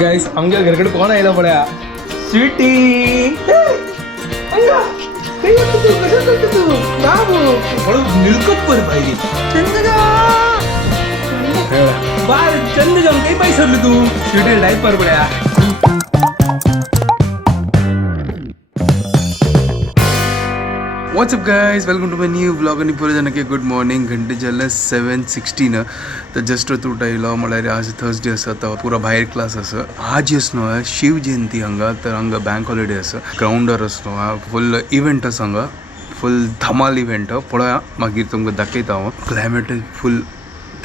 Guys आमच्या घरकडे कोण आयला पड्या स्वीटी अंगा काही वाटतं तू कसं करतो तू बाबू बडं मिळकत पर पाहिजे चंदगा बार चंदगा काही पैसे सरले तू स्वीटी लाईफ पर पड्या what's up guys welcome to my new blog आणि पुरे जनके गुड मॉर्निंग घंटे झाले 7:16 तर जस्ट तूट आयलो म्हळ्यार आज थर्सडे आसा तर पुरा भायर क्लास आसा आज न्हू शिव जयंती हांगा तर हांगा बँक हॉलिडे आसा ग्राउंडर आसा फुल इव्हेंट आसा हांगा फुल धमाल इव्हेंट पळया मागीर तुमकां दाखयता हांव क्लायमेट फुल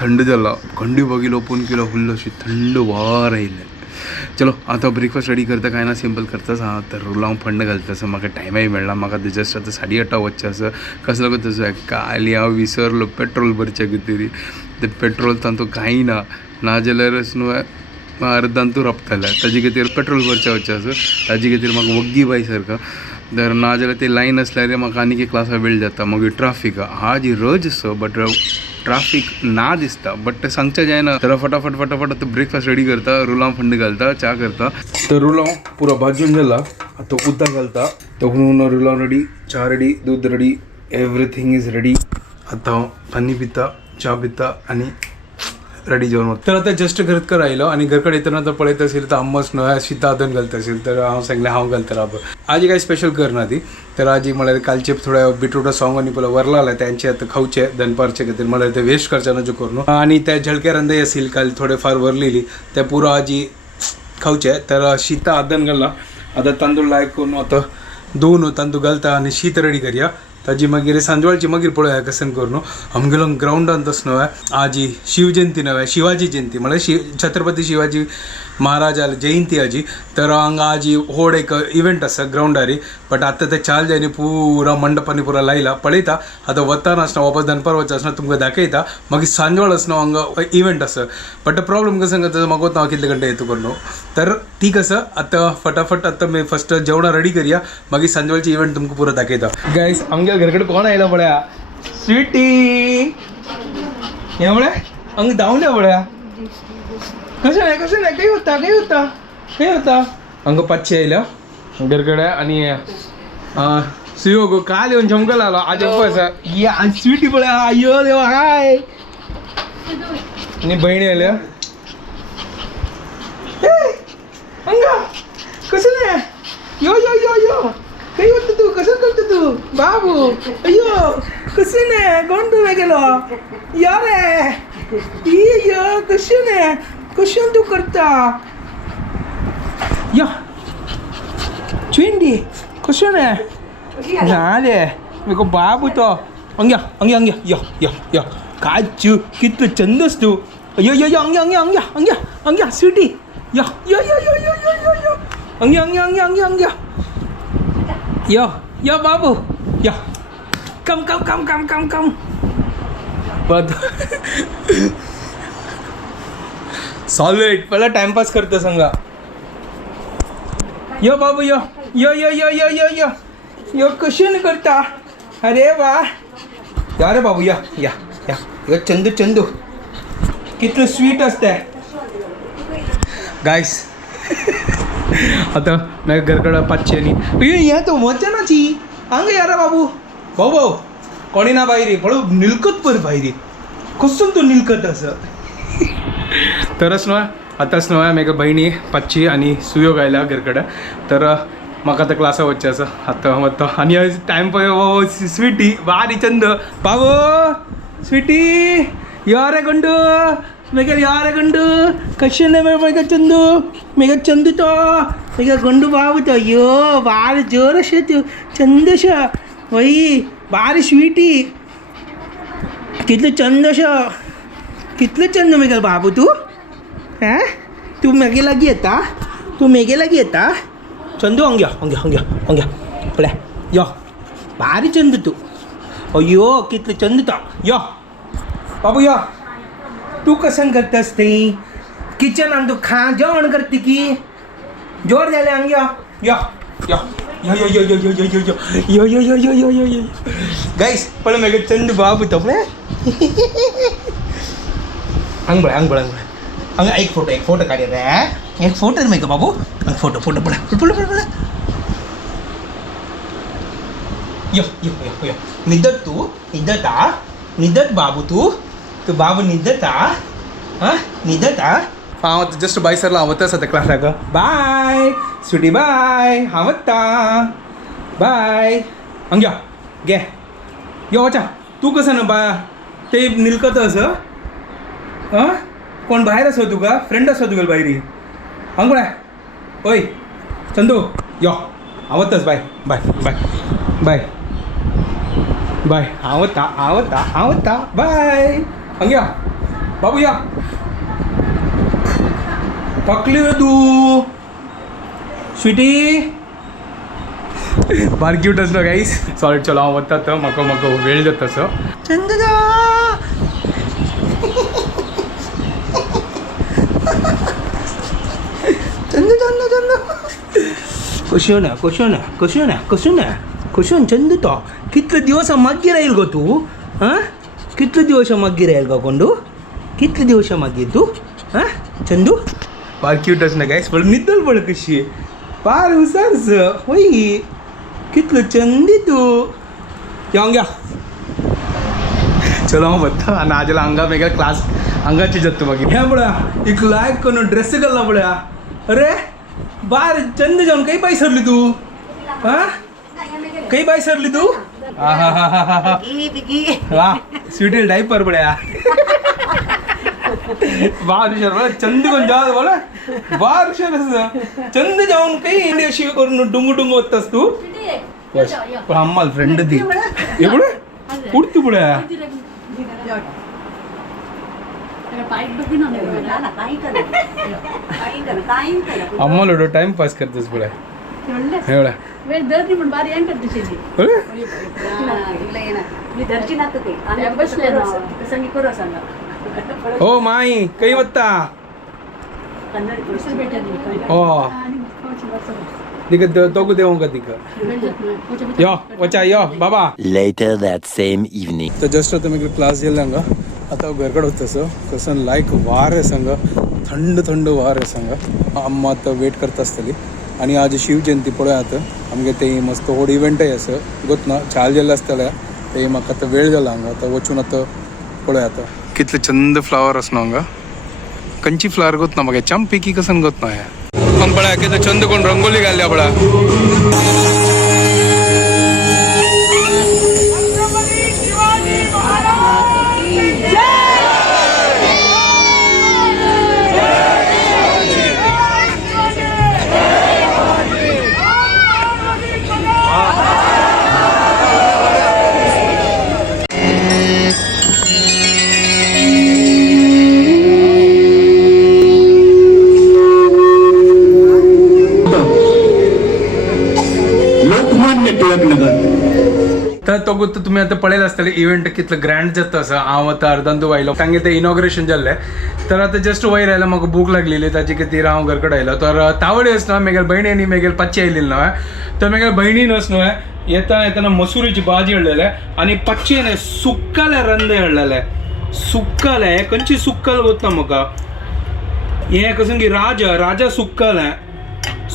थंड जाला खंडी बागील ओपन केलो फुल अशी थंड वार आयले चलो आता ब्रेकफास्ट रेडी करता काय ना सिंपल करताच हां तर रुलांव फंड घालता म्हाका टायमय मेळना म्हाका जस्ट आता 8:30 वचचें आसा कसलो गो तसो काल हांव विसरलो पेट्रोल भरचें कितें ते पेट्रोल तांतू कांय ना नाजाल्यारच न्हू अर्दान तूं रपतलें ताजे खातीर पेट्रोल भरचें वचचें आसा ताजे खातीर म्हाका वग्गी बाय सारका तर नाजाल्यार ते लायन आसल्यार म्हाका आनीक एक क्लासा वेळ जाता मागीर ट्राफीक आज रज आसा बट ट्राफिक ना दिसता बट ते सांगचें जायना तर फटाफट आता ब्रेकफास्ट रेडी करता रुलांव फंड घालता चा करता तर रुलांव पुरो भाजून जाला आतां उदक घालता तो रुलांव रेडी चा रेडी दूध रेडी एवरीथिंग इज रेडी आतां पाणी पिता चा पिता आनी रेडी जेवण तर आता जस्ट घरकर आयलो आणि घरकडे येताना तर पळयत असेल तर आम्मच न्हय शीता आदन घालता असेल तर हांव सांगलें हांव घालता राब आज काय स्पेशल करना ती तर आज म्हळ्यार कालचे थोड्या बिटरूटा सॉंग आनी पळय वरला त्यांचे आता खावचे दनपारचे खातीर म्हळ्यार ते वेस्ट करचे नजो करून आणि त्या झळके रंदय असेल काल थोडे फार वरलेली ते पुरो आजी खावचे तर शीता आदन घालला आता तांदूळ लायक करून आता दोन तांदूळ घालता आणि शीत रेडी करया ताजी मागीर सांजवाळची मागीर पळोवया कसन करून आमगेलो ग्राउंडान तस न्हय आज शिव जयंती न्हय शिवाजी जयंती म्हळ्यार छत्रपती शिवाजी महाराज जयंती आजी तर हांगा आज व्हड एक इव्हेंट आसा ग्राउंडारी बट आतां ते चाल जायनी पुरा मंडपांनी पुरा लायला पळयता आतां वताना आसना वापस दनपार वचचें आसना तुमकां दाखयता मागीर सांजवाळ आसना हांगा इव्हेंट आसा बट प्रॉब्लम कसं करता म्हाका वता हांव कितले घंटे येतो करून तर ठीक आसा आतां फटाफट आतां मी फस्ट जेवणां रेडी करया मागीर सांजवाळची इव्हेंट तुमकां पुरो दाखयता गायस आमच्या घरकडे कोण आयला पळया स्वीटी हे म्हळ्या हांगा धांवल्या पळया कसं नाही काही होता हांगा पांचशे आयल्या घरकडे आणि सुयो गो काल येऊन झमकल आलो आज आसा या स्वीटी पळया अयो देवा काय आणि बहिणी आल्या हंगा कसं नाही यो यो यो यो काही होतं तू कसं करतो तू बाबू अयो कसं नाही कोण तू गेलो या रे यो कसं नाही कशें तू करता या चेंडी कशें नाही झाले मेको बाबू तो अंग्या या काय चू कितलो चंदस तू यो यो यो अंग्या स्वीटी या यो यो यो यो यो यो अंग्या या बाबू या कम बद सॉलिड पहिला टाइमपास करतो सांगा यो बाबू यो कशी करता अरे वा या रे बाबू या चंदू कितलं स्वीट असते गाइस आता मैं घरकडे पाचशे नी या तो वचनाची हांगा या रे बाबू भाऊ कोणी ना बाहेरी पळू निलकत पर बाहेरी कसं तू निलकत असं तरच न्हय आतांच न्हय म्हाका बहिणी पांचशी आनी सुयो गायल्या घरकडे तर म्हाका आतां क्लासा वचचें आसा आतां वता आनी टायम पळय स्वीटी बारी चंद बाबू स्वीटी या रे गंडू मेघा या रे गंडू कशें नाही मेघा चंदू तो मेघा गंडू बाबू तो यो बारी जोर अशें त्यो चंदशा वही बारी स्वीटी कितलं चंद मेघा बाबू तू तू मेघे लागी येता चंदू अंग्या पळ्या यो भारी चंद तू अयो कितलं चंद तो यो बाबू यो तू कसं करतास ते किचन तू खा जेवण करते की जोर जाले अंग्या यो गाइस पण मेघे चंद बाबू तो पळ्या अंग बळ एक फोटो काढ रे एक फोटो में का बाबू फोटो फोटो बोला बोला बोला यो यो यो यो निद्दत तू निद्दता निद्दत बाबू तू बाबू निद्दता हां निद्दता हांव जस्ट बाय सरला हांवतां सद्या क्लासाक बाय सुटी बाय हांवता बाय हंग्या गे यो वचा तू कसं ना बा ते निलकत असं हां कोण बाहेर असो तुका फ्रेंड असो तुगेल बायरी हांग पळय ओय चंदू यो हांवताच बाय बाय बाय बाय बाय हांवता बाय हंग्या बाबू या थकली तू स्वीटी बार क्यूट असलो गाईस सॉलिड चलो हांव वता तर म्हाका वेळ जाता तसो चंदू चंदू चंदू चंदू कशो ना चंदू तो कितले दिवस मागीर राहील गो तू हां कितले दिवस मागीर राहील गो कोंडू कितले दिवस मागीर तू हां चंदू बार क्यूट असलो गाईस पण निद्दल पड कशी पार हुसारस होय कितलो चंदी तू या चलो हांव वता आनी आजला हांगा मेगा क्लास हांगाची जत्त मागीर हे पळया एक लायक करून ड्रेस घालला पळया अरे बार चंद जाऊन काही बाई सरली तू हां काही बाई सरली तू हा स्वीटी डायपर पळया बार हुशार बोला चंद कोण जावं बोला बार हुशार चंद जाऊन काही अशी करून डुंगू डुंगू वतास तू पण आम्हाला फ्रेंड दी हे पुढे पुढती पुढे अम्मा टाइम पास करतेस पुढे एवढा हो माई काही वत्ता हो दिक दोघ देऊ का दिक यो वचा यो बाबा Later that same evening. तर जस्ट आता मी क्लास गेला हांगा आता घरकडे होत तसं कसं लायक वार आहे सांगा थंड थंड वार आहे सांगा अम्मा आता वेट करता आसतली आणि आज शिवजयंती पळय आता आमगे ते मस्त व्हड इव्हेंटय असं गोत ना चाल जेल्ले आसतले ते म्हाका आता वेळ जाला हांगा आता वचून आता पळय आता कितले चंद फ्लावर असनो हांगा खंयची फ्लावर गोत ना म्हाका चंपेकी कसन गोत ना हे पण पळय कितें चंद कोण रंगोली घाल्या पळय तर तो गोष्ट तुम्ही आता पळेल असतले इव्हेंट कितलं ग्रँड जाता असं हांव आतां अर्दांतू आयलो तांगे ते इनॉग्रेशन जाल्लें तर आता जस्ट वयर आयला म्हाका भूक लागलेली ताची खातीर हांव घरा कडेन आयलो तर तावडे आसना म्हगेल भयणीनी म्हगेल पाची आयलेली न्हय तर म्हगेल भयणीन न्हय येताना मसुरीची भाजी हाडलेले आनी पाचशेने सुक्काले रंदे हाडलेले सुक्काले हे खंयची सुक्कल वता म्हाका हे कसं की राजा सुक्काले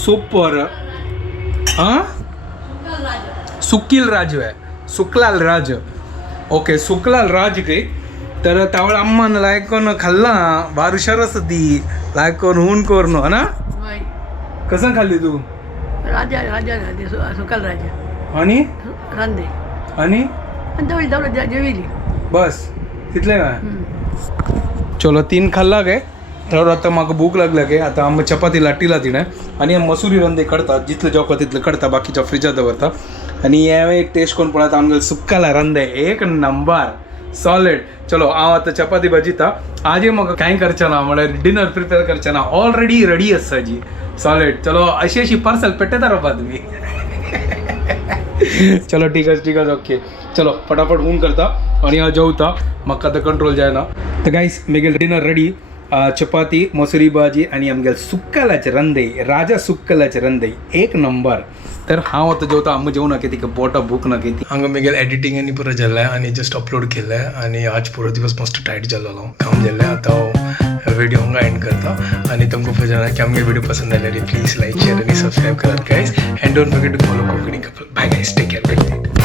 सूपर हां सुकील राज है सुकलाल राज ओके सुकलाल राज काही तर त्यावेळेला अम्मान लायक करून खाल्ला बार हुशार असत ती लायक करून हून करून ना कसं खाल्ली तू राजा सुकाल राजा आणि रांदे आणि जेविली बस तिथले काय चलो 3 खाल्ला काय तर आता म्हाका भूक लागल्या काय आता आम्ही चपाती लाटीला तिणें आणि मसुरी रंदे काडतात जितले जेवता तितले काडता बाकीच्या फ्रिजात दवरता आणि हे एक टेस्ट करून पळयता आमगे सुक्काला रंदे एक नंबर सॉलिड चलो हांव आतां चपाती भाजीता आजी म्हाका कांय करचें ना म्हळ्यार डिनर प्रिपेर करचें ना ऑलरेडी रेडी आसा जी सॉलिड चलो अशी पार्सल पेटयता रावपा तुमी चलो ठीक आहे ओके चलो फटाफट हून करता आणि हांव जेवता म्हाका आतां कंट्रोल जायना तर गायस मेगेल डिनर रेडी चपाती मसुरी भाजी आणि आमगेल सुक्कलाचे रंदे राजा सुक्कलाचे रंदे एक नंबर तर हांव आतां जेवता आम्ही जेवना की तिका पोटा भूक ना की हांगा मेगेल एडिटिंगांनी पुरो जाल्लें आनी जस्ट अपलोड केल्लें आनी आज पुरो दिवस मस्त टायट जाल्लो काम जाल्लें आतां व्हिडिओ हांगा एंड करता आनी तुमकां पळय जाणा की आमगे व्हिडिओ पसंद आयल्यार प्लीज लायक शेअर आनी सबस्क्राईब करात guys and don't forget to follow Konkani couple bye guys take care.